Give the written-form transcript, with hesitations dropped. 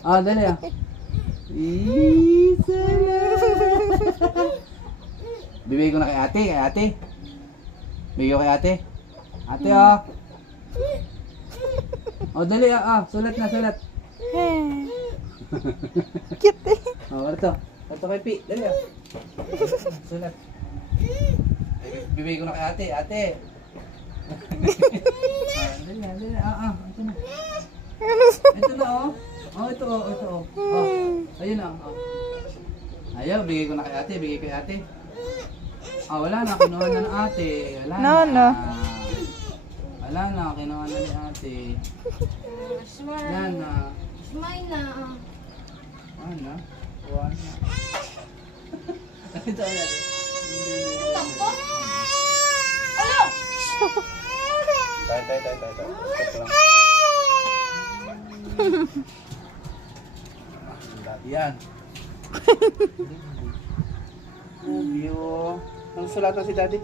Ah, dali ah. Isa na. Bibigay ko na kay ate, kay ate. Bibigay ko kay ate. Ate oh. Oh, dali ah, sulat na, sulat. Cute eh. Oh, ito. Ito kay Pi, dali ah. Sulat. Bibigay ko na kay ate, ate. Dali ah, dali ah, ito na. Ito na oh. Oh, ito oh, ito oh. Oh, ayun na. Oh. Ayaw, bigay ko na kay ate, bigay kay ate. Ah, wala na, kinuha na ng ate. Wala No, na. no. Wala na, kinuha na ni ate. Wala na. Smile na. Wala na. Wala na. Ito ulit. Tampo? Alo! Tay. Stop lang. Yan. Obyo. Ang sulatan si daddy.